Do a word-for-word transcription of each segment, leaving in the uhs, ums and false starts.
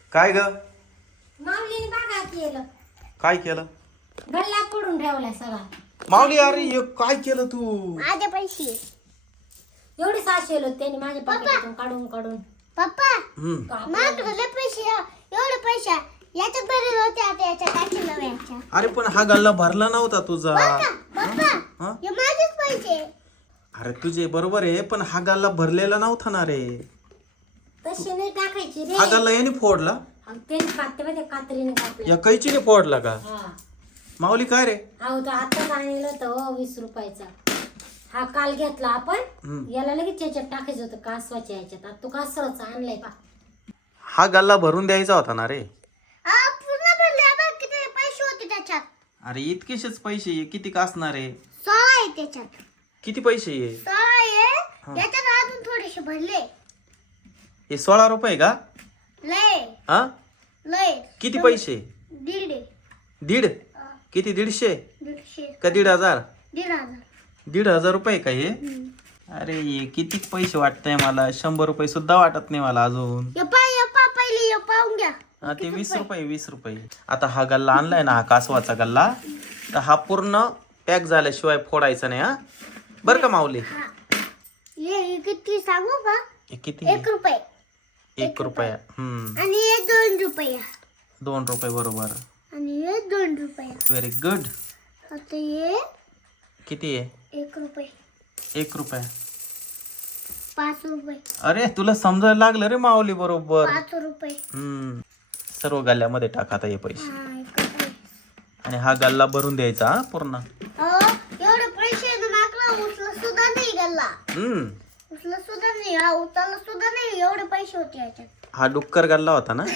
काय ग? माऊलीने बघा केलं. काय केलं? गल्ला पडून ठेवलाय सगळा. माऊली अरे हे काय केलं तू? माझे पैसे एवढे साशे होते त्यांनी माझ्या पाकिटातून काढून काढून. पप्पा हम्म. माझ्याकडे पैसे एवढे पैसे याच्यात भरले होते आता याच्यात टाकले नव्याच्या. अरे पण हा गल्ला भरला नव्हता तुझा. पप्पा हा? हे माझेच पैसे. अरे तुझे बरोबर आहे पण हा गल्ला भरलेला नव्हता ना रे. तसे नाही टाकायचे रे. हा गल्ला याने फोडला? त्यांनी काते मध्ये कात्रीने कापले. या कैचीने फोडला का? हा माऊली काय रे? अहो तो आताच आणलं होतं हो वीस रुपयाचा. हा काल घेतला आपण. हम्म. याला लगेच याच्यात टाकायचं होतं कासवाच्या याच्यात. आता तू कासवाचा आणलाय पा. हा गल्ला भरून द्यायचा होता ना रे. आ, पूर्ण भरले बघ किती पैसे होते त्याच्यात. अरे इतकेशेच पैसे आहे, किती का असणार आहे? सोळा आहे त्याच्यात. किती पैसे आहे? सोळा आहे याच्यात अजून थोडेसे भरले. हे सोळा रुपये का? लय हा लय किती पैसे? दीड आहे. दीड? अ, किती? दीडशे दीडशे का दीड हजार? दीड हजार. दीड हजार रुपये का हे? हम्म. अरे हे किती पैसे वाटतंय मला. शंभर रुपये सुद्धा वाटत नाही मला अजून. ये पा ये पा पहिले ये पाहून घ्या. हा ते वीस रुपये वीस रुपये. आता हा गल्ला आणलाय ना, हा कासवाचा गल्ला, तर हा पूर्ण पॅक झाल्याशिवाय फोडायचा नाही. हा बरं का माऊली? हा. ये हे किती सांगू का? हे किती? एक रुपये एक रुपया. हम्म आणि हे दोन रुपये दोन रुपये बरोबर. आणि हे दोन रुपये. Very good. आता हे किती आहे? एक रुपये एक रुपया. पाच रुपये अरे तुला समजायला लागलं रे माऊली बरोबर. पाच रुपये. हम्म सर्व गल्ल्यामध्ये टाका आता हे पैसे. हा, एक रुपये. आणि हा गल्ला भरून द्यायचा हा पूर्ण. अहो, एवढे पैसे ना मागला उचला सुद्धा नाही गल्ला. हम्म उचला सुद्धा नाही. हा उचलला सुद्धा नाही. एवढे पैसे होते याच्यात. हा डुक्कर गल्ला होता ना?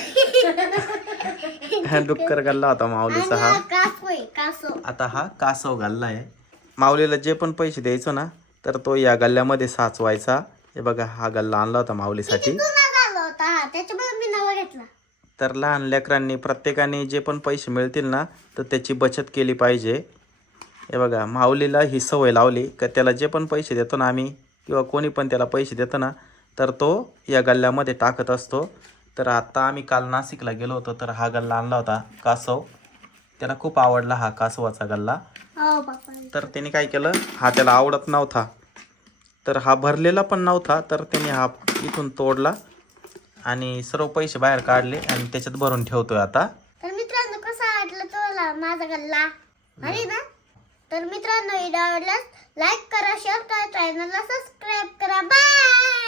हा डुक्कर गल्ला होता माऊलीचा आणि हा. हा कासव आहे कासव. आता हा कासव गल्ला आहे. माऊलीला जे पण पैसे द्यायचो ना तर तो या गल्ल्यामध्ये साचवायचा. हे बघा हा गल्ला आणला होता माऊलीसाठी. जुना झाला होता हा त्याच्यामुळे मी नवा घेतला. तर लहान लेकरांनी प्रत्येकाने जे पण पैसे मिळतील ना तर त्याची बचत केली पाहिजे. हे बघा माऊलीला ही सवय लावली का त्याला जे पण पैसे देतो ना आम्ही किंवा कोणी पण त्याला पैसे देतो ना तर तो या गल्ल्यामध्ये टाकत असतो. तर आता आम्ही काल नाशिकला गेलो होतो तर हा गल्ला आणला होता कासव. त्याला खूप आवडला हा कासवाचा गल्ला. हो बाप्पा. तर त्याने काय केलं, हा त्याला आवडत नव्हता तर हा भरलेला पण नव्हता तर त्याने हा इथून तोडला आणि सर्व पैसे बाहेर काढले आणि त्याच्यात भरून ठेवतोय आता. तर मित्रांनो कसा वाटला तुला माझा गल्ला अरे ना. तर मित्रांनो व्हिडिओ आवडल्यास लाईक करा शेअर करा चॅनलला सबस्क्राईब करा. बाय.